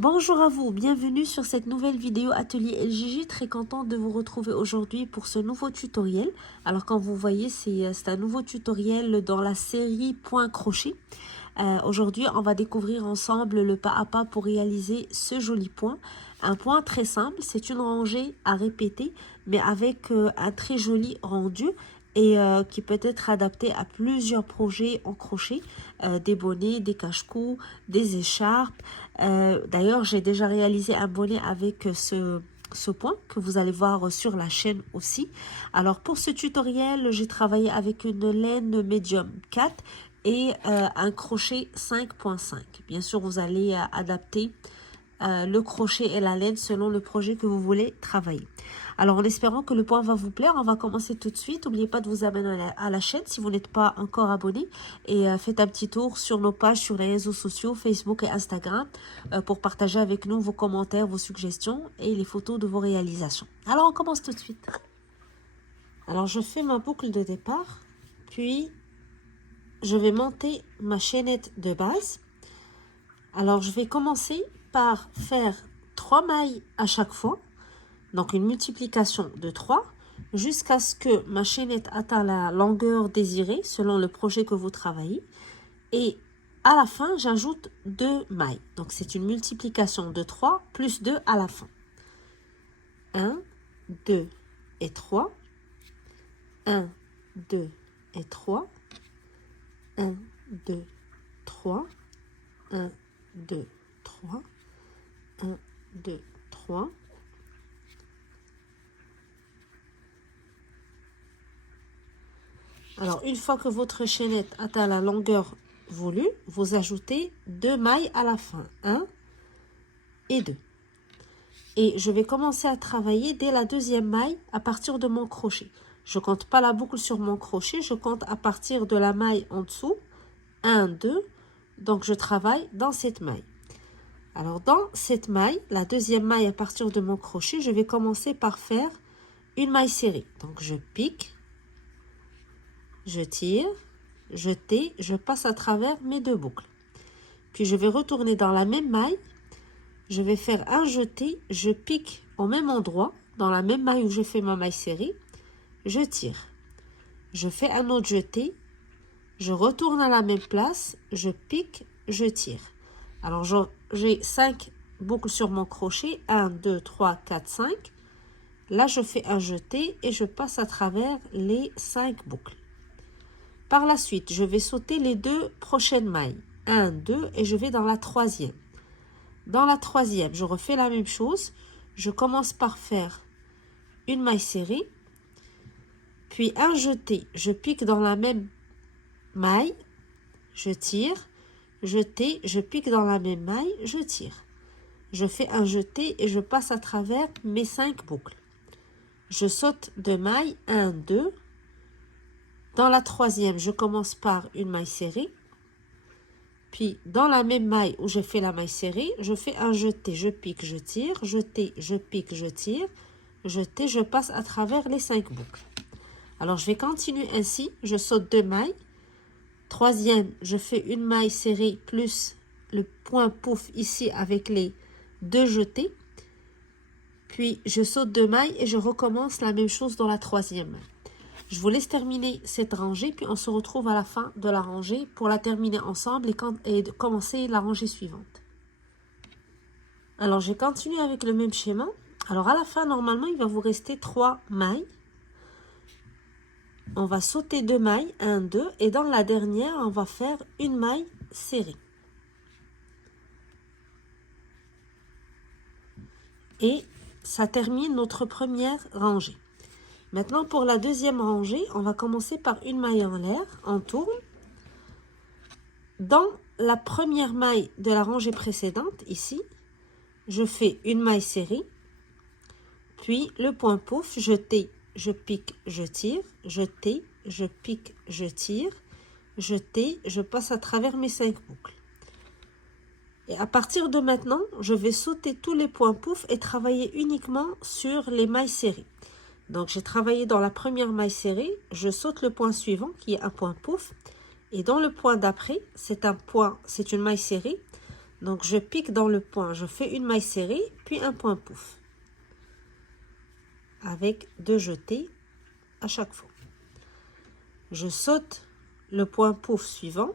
Bonjour à vous, bienvenue sur cette nouvelle vidéo Atelier LJJ. Très contente de vous retrouver aujourd'hui pour ce nouveau tutoriel. Alors comme vous voyez, c'est un nouveau tutoriel dans la série Point crochet. Aujourd'hui, on va découvrir ensemble le pas à pas pour réaliser ce joli point. Un point très simple, c'est une rangée à répéter, mais avec un très joli rendu et qui peut être adapté à plusieurs projets en crochet, des bonnets, des cache-cou, des écharpes. D'ailleurs, j'ai déjà réalisé un bonnet avec ce point que vous allez voir sur la chaîne aussi. Alors pour ce tutoriel, j'ai travaillé avec une laine médium 4 et un crochet 5.5. Bien sûr, vous allez adapter le crochet et la laine selon le projet que vous voulez travailler. Alors, en espérant que le point va vous plaire, on va commencer tout de suite. N'oubliez pas de vous abonner à la chaîne si vous n'êtes pas encore abonné. Et faites un petit tour sur nos pages sur les réseaux sociaux, Facebook et Instagram, pour partager avec nous vos commentaires, vos suggestions et les photos de vos réalisations. Alors, on commence tout de suite. Alors, je fais ma boucle de départ, puis je vais monter ma chaînette de base. Alors, je vais commencer par faire 3 mailles à chaque fois. Donc, une multiplication de 3 jusqu'à ce que ma chaînette atteigne la longueur désirée selon le projet que vous travaillez. Et à la fin, j'ajoute 2 mailles. Donc, c'est une multiplication de 3 plus 2 à la fin. 1, 2 et 3. 1, 2 et 3. 1, 2, 3. 1, 2, 3. 1, 2, 3. Alors, une fois que votre chaînette atteint la longueur voulue, vous ajoutez 2 mailles à la fin. 1 et 2. Et je vais commencer à travailler dès la deuxième maille à partir de mon crochet. Je ne compte pas la boucle sur mon crochet, je compte à partir de la maille en dessous. 1, 2. Donc, je travaille dans cette maille. Alors, dans cette maille, la deuxième maille à partir de mon crochet, je vais commencer par faire une maille serrée. Donc, je pique. Je tire, je tais, je passe à travers mes 2 boucles. Puis je vais retourner dans la même maille. Je vais faire un jeté, je pique au même endroit, dans la même maille où je fais ma maille serrée. Je tire. Je fais un autre jeté. Je retourne à la même place. Je pique, je tire. Alors j'ai 5 boucles sur mon crochet. 1, 2, 3, 4, 5. Là, je fais un jeté et je passe à travers les 5 boucles. Par la suite, je vais sauter les 2 prochaines mailles. 1, 2 et je vais dans la troisième. Dans la troisième, je refais la même chose. Je commence par faire une maille serrée, puis un jeté. Je pique dans la même maille, je tire, jeté, je pique dans la même maille, je tire. Je fais un jeté et je passe à travers mes 5 boucles. Je saute 2 mailles, 1, 2. Dans la troisième, je commence par une maille serrée. Puis, dans la même maille où je fais la maille serrée, je fais un jeté, je pique, je tire, jeté, je pique, je tire, jeté, je passe à travers les 5 boucles. Alors, je vais continuer ainsi. Je saute 2 mailles. Troisième, je fais une maille serrée plus le point pouf ici avec les 2 jetés. Puis, je saute 2 mailles et je recommence la même chose dans la troisième maille. Je vous laisse terminer cette rangée, puis on se retrouve à la fin de la rangée pour la terminer ensemble et commencer la rangée suivante. Alors, je continue avec le même schéma. Alors, à la fin, normalement, il va vous rester 3 mailles. On va sauter 2 mailles, 1, 2, et dans la dernière, on va faire une maille serrée. Et ça termine notre première rangée. Maintenant, pour la deuxième rangée, on va commencer par une maille en l'air, on tourne. Dans la première maille de la rangée précédente, ici, je fais une maille serrée, puis le point pouf, je tais, je pique, je tire, je tais, je pique, je tire, je tais, je passe à travers mes 5 boucles. Et à partir de maintenant, je vais sauter tous les points pouf et travailler uniquement sur les mailles serrées. Donc, j'ai travaillé dans la première maille serrée, je saute le point suivant qui est un point pouf. Et dans le point d'après, c'est une maille serrée. Donc, je pique dans le point, je fais une maille serrée, puis un point pouf. Avec 2 jetés à chaque fois. Je saute le point pouf suivant.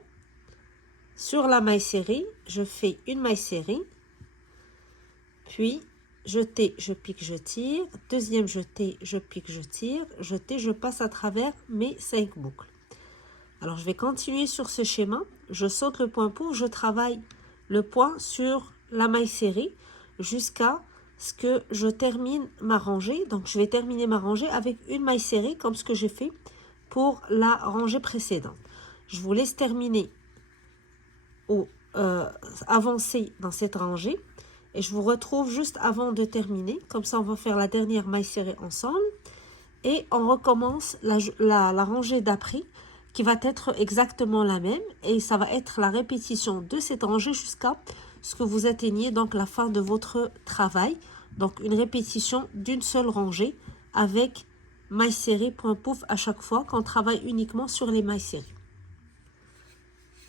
Sur la maille serrée, je fais une maille serrée. Puis, jeté, je pique, je tire. Deuxième jeté, je pique, je tire. Jeté, je passe à travers mes 5 boucles. Alors, je vais continuer sur ce schéma. Je saute le point pouf, je travaille le point sur la maille serrée jusqu'à ce que je termine ma rangée. Donc, je vais terminer ma rangée avec une maille serrée comme ce que j'ai fait pour la rangée précédente. Je vous laisse terminer ou avancer dans cette rangée et je vous retrouve juste avant de terminer. Comme ça, on va faire la dernière maille serrée ensemble et on recommence la rangée d'après qui va être exactement la même et ça va être la répétition de cette rangée jusqu'à ce que vous atteigniez donc la fin de votre travail. Donc une répétition d'une seule rangée avec maille serrée, point pouf à chaque fois qu'on travaille uniquement sur les mailles serrées.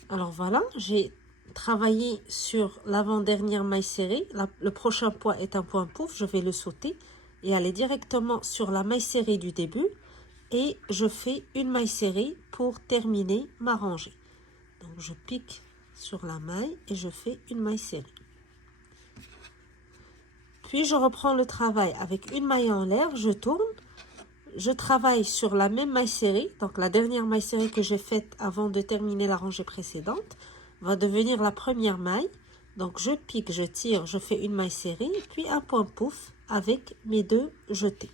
Alors voilà, j'ai travaillé sur l'avant-dernière maille serrée. Le prochain point est un point pouf, je vais le sauter et aller directement sur la maille serrée du début. Et je fais une maille serrée pour terminer ma rangée. Donc, je pique sur la maille et je fais une maille serrée. Puis, je reprends le travail avec une maille en l'air, je tourne. Je travaille sur la même maille serrée. Donc, la dernière maille serrée que j'ai faite avant de terminer la rangée précédente va devenir la première maille. Donc, je pique, je tire, je fais une maille serrée, puis un point pouf avec mes 2 jetés.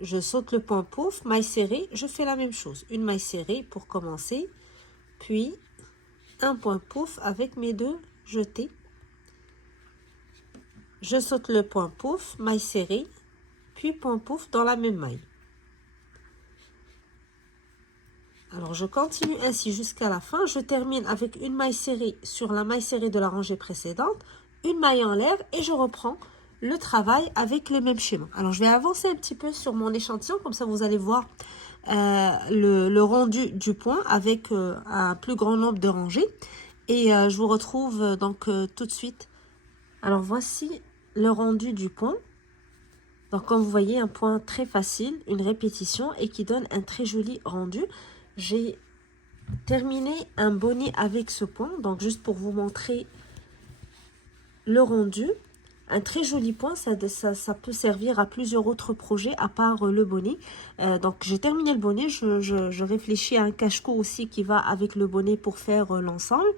Je saute le point pouf, maille serrée, je fais la même chose. Une maille serrée pour commencer, puis un point pouf avec mes 2 jetés. Je saute le point pouf, maille serrée, puis point pouf dans la même maille. Alors, je continue ainsi jusqu'à la fin. Je termine avec une maille serrée sur la maille serrée de la rangée précédente, une maille en l'air et je reprends le travail avec le même schéma. Alors, je vais avancer un petit peu sur mon échantillon, comme ça vous allez voir le rendu du point avec un plus grand nombre de rangées. Et je vous retrouve donc tout de suite. Alors, voici le rendu du point. Donc, comme vous voyez, un point très facile, une répétition et qui donne un très joli rendu. J'ai terminé un bonnet avec ce point, donc juste pour vous montrer le rendu. Un très joli point, ça peut servir à plusieurs autres projets à part le bonnet. Donc, j'ai terminé le bonnet. Je réfléchis à un cache-cou aussi qui va avec le bonnet pour faire l'ensemble.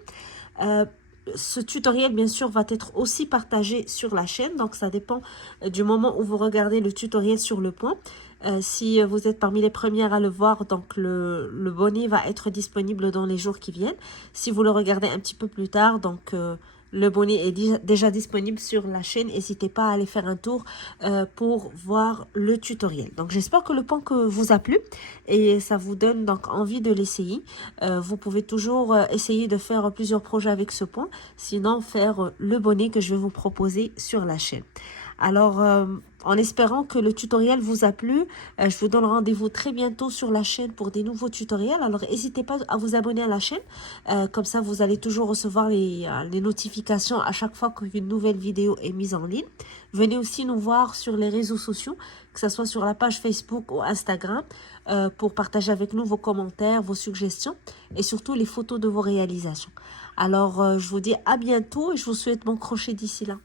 Ce tutoriel, bien sûr, va être aussi partagé sur la chaîne. Donc, ça dépend du moment où vous regardez le tutoriel sur le point. Si vous êtes parmi les premières à le voir, donc le bonnet va être disponible dans les jours qui viennent. Si vous le regardez un petit peu plus tard, donc le bonnet est déjà disponible sur la chaîne. N'hésitez pas à aller faire un tour pour voir le tutoriel. Donc, j'espère que le point que vous a plu et ça vous donne donc envie de l'essayer. Vous pouvez toujours essayer de faire plusieurs projets avec ce point. Sinon, faire le bonnet que je vais vous proposer sur la chaîne. Alors, en espérant que le tutoriel vous a plu, je vous donne rendez-vous très bientôt sur la chaîne pour des nouveaux tutoriels. Alors, n'hésitez pas à vous abonner à la chaîne. Comme ça, vous allez toujours recevoir les notifications à chaque fois qu'une nouvelle vidéo est mise en ligne. Venez aussi nous voir sur les réseaux sociaux, que ce soit sur la page Facebook ou Instagram, pour partager avec nous vos commentaires, vos suggestions et surtout les photos de vos réalisations. Alors, je vous dis à bientôt et je vous souhaite bon crochet d'ici là.